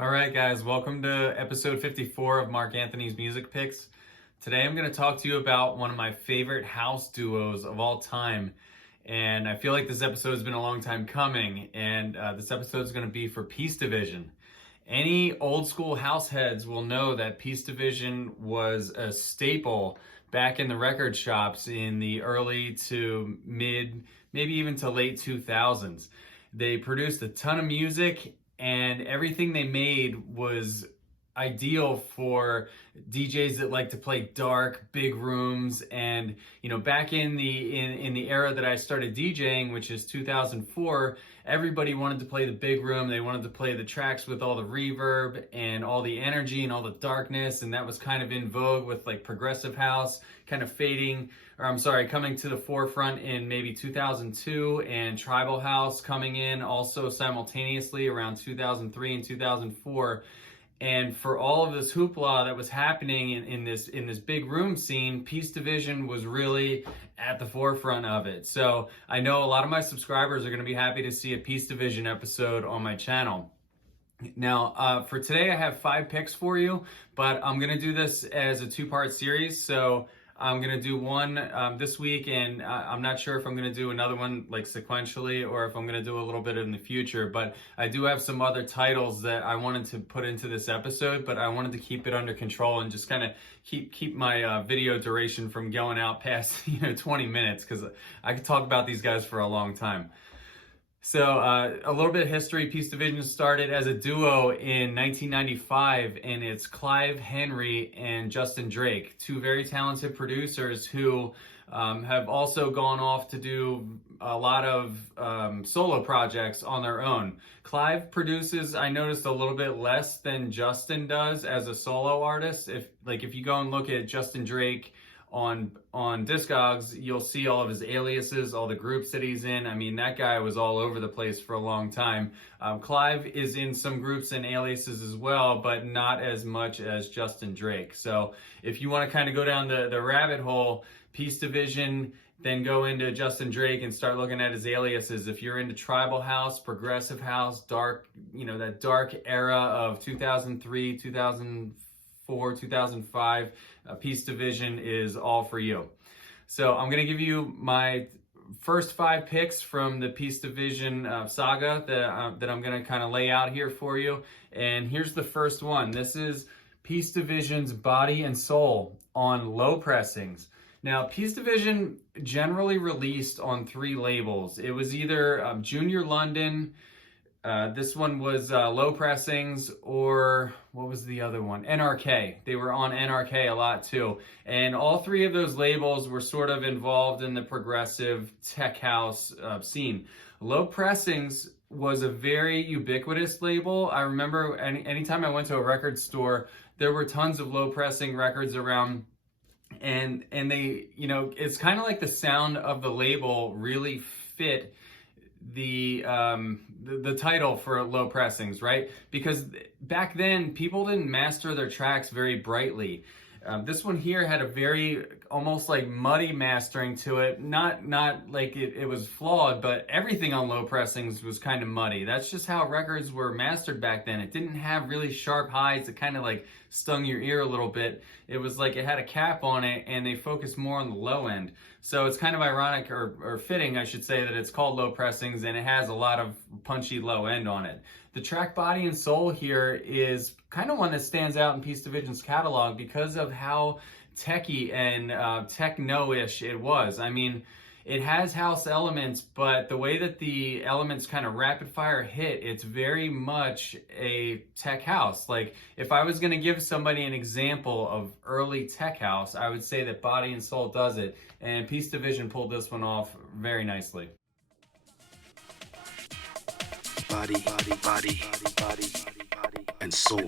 All right, guys, welcome to episode 54 of Mark Anthony's Music Picks. Today I'm going to talk to you about one of my favorite house duos of all time. And I feel like this episode has been a long time coming, and this episode is going to be for Peace Division. Any old school house heads will know that Peace Division was a staple back in the record shops in the early to mid, maybe even to late 2000s. They produced a ton of music, and everything they made was ideal for DJs that like to play dark, big rooms. And back in the era that I started DJing, which is 2004, everybody wanted to play the big room. They wanted to play the tracks with all the reverb and all the energy and all the darkness, and that was kind of in vogue with like progressive house kind of coming to the forefront in maybe 2002, and tribal house coming in also simultaneously around 2003 and 2004. And for all of this hoopla that was happening in this big room scene, Peace Division was really at the forefront of it. So I know a lot of my subscribers are going to be happy to see a Peace Division episode on my channel. Now, for today, I have 5 picks for you, but I'm going to do this as a 2-part series. So I'm going to do one this week, and I'm not sure if I'm going to do another one like sequentially or if I'm going to do a little bit in the future, but I do have some other titles that I wanted to put into this episode, but I wanted to keep it under control and just kind of keep my video duration from going out past 20 minutes, because I could talk about these guys for a long time. So a little bit of history. Peace Division started as a duo in 1995, and it's Clive Henry and Justin Drake, 2 very talented producers who have also gone off to do a lot of solo projects on their own. Clive produces, I noticed, a little bit less than Justin does as a solo artist. If you go and look at Justin Drake on Discogs, you'll see all of his aliases, all the groups that he's in. I mean, that guy was all over the place for a long time. Clive is in some groups and aliases as well, but not as much as Justin Drake. So if you want to kind of go down the rabbit hole, Peace Division, then go into Justin Drake and start looking at his aliases. If you're into tribal house, progressive house, dark, that dark era of 2003, 2004, 2005, Peace Division is all for you. So I'm going to give you my first 5 picks from the Peace Division saga that I'm going to kind of lay out here for you. And here's the first one. This is Peace Division's Body and Soul on Low Pressings. Now, Peace Division generally released on 3 labels. It was either Junior London, this one was Low Pressings, or what was the other one? NRK. They were on NRK a lot too. And all 3 of those labels were sort of involved in the progressive tech house scene. Low Pressings was a very ubiquitous label. I remember anytime I went to a record store, there were tons of Low Pressing records around. And they, it's kind of like the sound of the label really fit the title for Low Pressings, right? Because back then people didn't master their tracks very brightly. This one here had a very almost like muddy mastering to it. Not like it was flawed, but everything on Low Pressings was kind of muddy. That's just how records were mastered back then. It didn't have really sharp highs that kind of like stung your ear a little bit. It was like it had a cap on it, and they focused more on the low end. So it's kind of ironic or fitting, I should say, that it's called Low Pressings and it has a lot of punchy low end on it. The track Body and Soul here is kind of one that stands out in Peace Division's catalog because of how techy and techno-ish it was. I mean, it has house elements, but the way that the elements kind of rapid fire hit, it's very much a tech house. Like, if I was going to give somebody an example of early tech house, I would say that Body and Soul does it, and Peace Division pulled this one off very nicely. Body, and soul.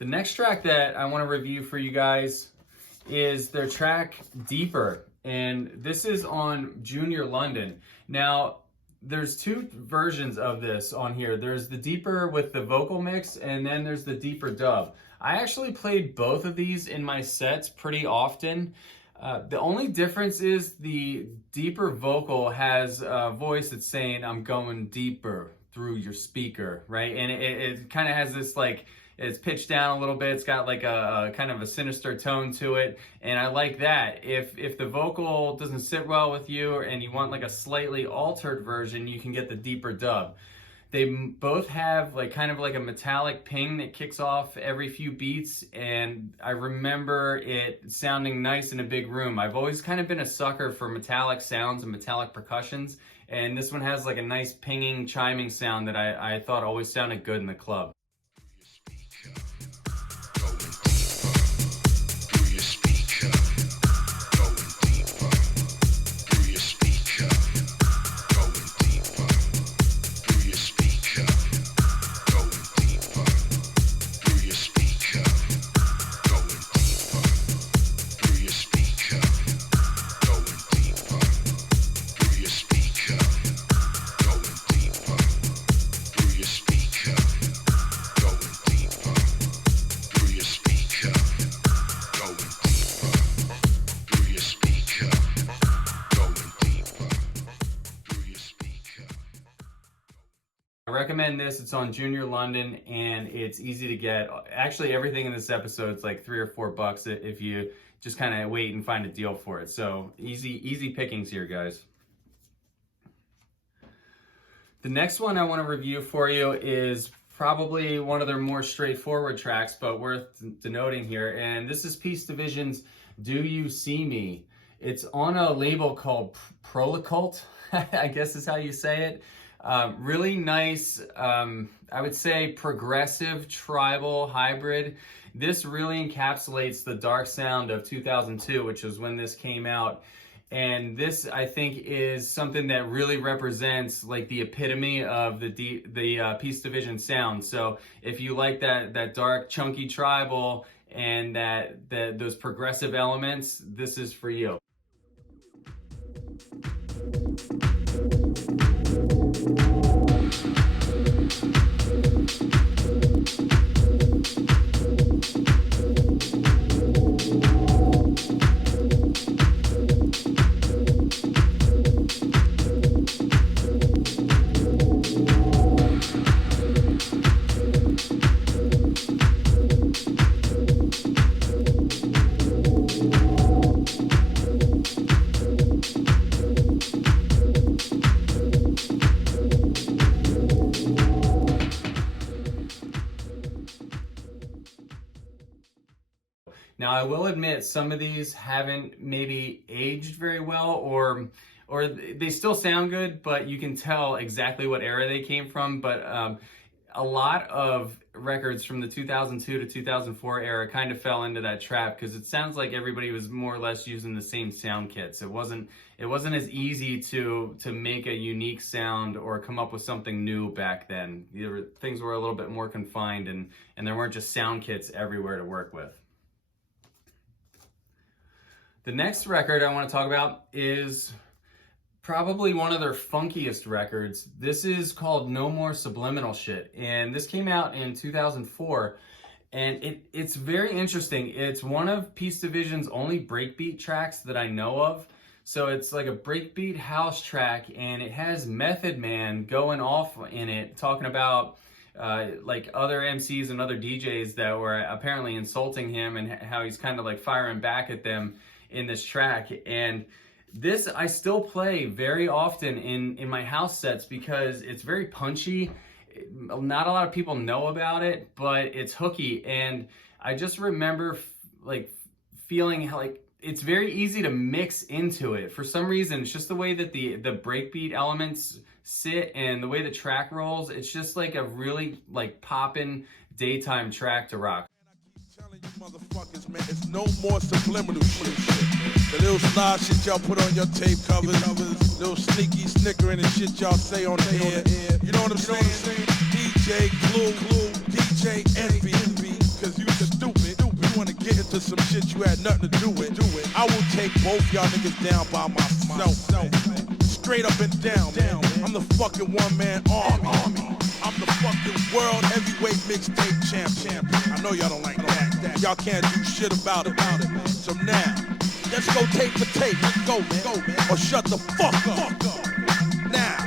The next track that I want to review for you guys is their track Deeper, and this is on Junior London. Now, there's two versions of this on here. There's the Deeper with the vocal mix, and then there's the Deeper dub. I actually played both of these in my sets pretty often. The only difference is the Deeper vocal has a voice that's saying, I'm going deeper through your speaker, right? And it kind of has this like, it's pitched down a little bit. It's got like a kind of a sinister tone to it. And I like that. If the vocal doesn't sit well with you and you want like a slightly altered version, you can get the Deeper dub. They both have like kind of like a metallic ping that kicks off every few beats, and I remember it sounding nice in a big room. I've always kind of been a sucker for metallic sounds and metallic percussions, and this one has like a nice pinging, chiming sound that I thought always sounded good in the club. I recommend this. It's on Junior London and it's easy to get. Actually, everything in this episode is like $3 or $4 if you just kind of wait and find a deal for it. So easy pickings here, guys. The next one I want to review for you is probably one of their more straightforward tracks, but worth denoting here. And this is Peace Division's Do You See Me? It's on a label called Prolicult, I guess is how you say it. Really nice, I would say progressive tribal hybrid. This really encapsulates the dark sound of 2002, which is when this came out. And this, I think, is something that really represents like the epitome of the Peace Division sound. So if you like that dark, chunky tribal and those progressive elements, this is for you. Now, I will admit some of these haven't maybe aged very well, or they still sound good, but you can tell exactly what era they came from. But a lot of records from the 2002 to 2004 era kind of fell into that trap because it sounds like everybody was more or less using the same sound kits. It wasn't as easy to make a unique sound or come up with something new back then. Things were a little bit more confined, and there weren't just sound kits everywhere to work with. The next record I want to talk about is probably one of their funkiest records. This is called No More Subliminal Shit, and this came out in 2004, and it's very interesting. It's one of Peace Division's only breakbeat tracks that I know of. So it's like a breakbeat house track, and it has Method Man going off in it, talking about like other MCs and other DJs that were apparently insulting him and how he's kind of like firing back at them in this track. And this I still play very often in my house sets because it's very punchy. Not a lot of people know about it, but it's hooky. And I just remember like feeling like it's very easy to mix into it. For some reason, it's just the way that the breakbeat elements sit and the way the track rolls. It's just like a really like poppin' daytime track to rock. Telling you motherfuckers, man, it's no more subliminal shit. The little slide shit y'all put on your tape covers, little sneaky snickering and shit y'all say on the air. You know what I'm saying? DJ Clue, DJ M.A.M.P, cause you into some shit you had nothing to do with, I will take both y'all niggas down by myself. Straight up and down, man. I'm the fucking one-man army. I'm the fucking world heavyweight mixtape champion. I know y'all don't like that. Y'all can't do shit about it. So now, let's go tape for tape. Let's go, man. Or shut the fuck up. Now,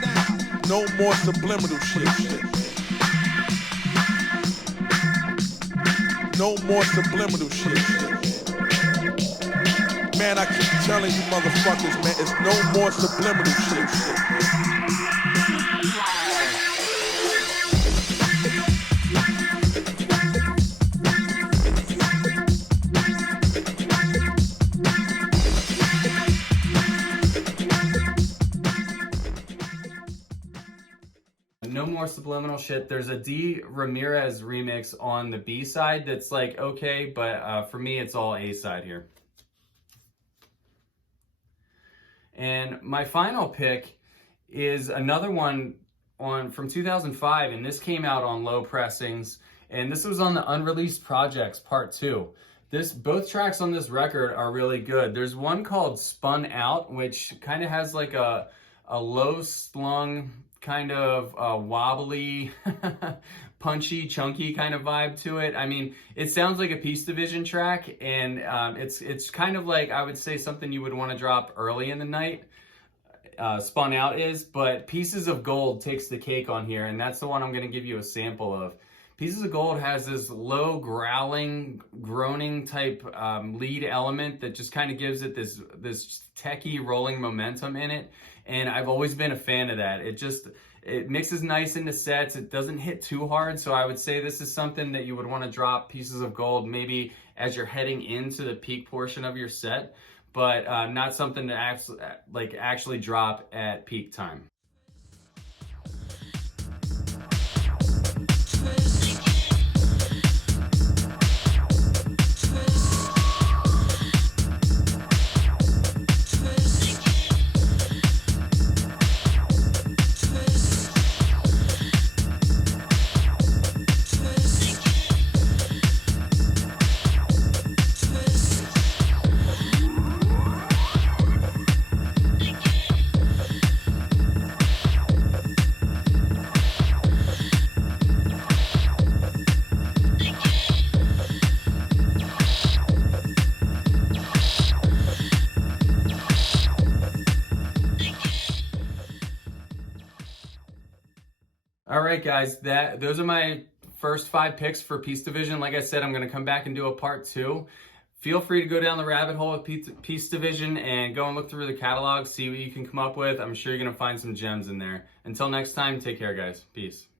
no more subliminal shit. No more subliminal shit. Man, I keep telling you motherfuckers, man, it's no more subliminal shit. No more subliminal shit. There's a D Ramirez remix on the B side that's like okay, but for me it's all A side here. And my final pick is another one from 2005, and this came out on low pressings, and this was on the Unreleased Projects Part 2. Both tracks on this record are really good. There's one called Spun Out, which kind of has like a low slung, kind of wobbly, punchy, chunky kind of vibe to it. I mean, it sounds like a Peace Division track, and it's kind of like, I would say, something you would want to drop early in the night. Spun Out is, but Pieces of Gold takes the cake on here, and that's the one I'm going to give you a sample of. Pieces of Gold has this low growling, groaning type lead element that just kind of gives it this techie rolling momentum in it, and I've always been a fan of that. It mixes nice into sets. It doesn't hit too hard, so I would say this is something that you would want to drop Pieces of Gold maybe as you're heading into the peak portion of your set, but not something to actually drop at peak time. All right, guys, those are my first 5 picks for Peace Division. Like I said, I'm going to come back and do a part 2. Feel free to go down the rabbit hole with Peace Division and go and look through the catalog, see what you can come up with. I'm sure you're going to find some gems in there. Until next time, take care, guys. Peace.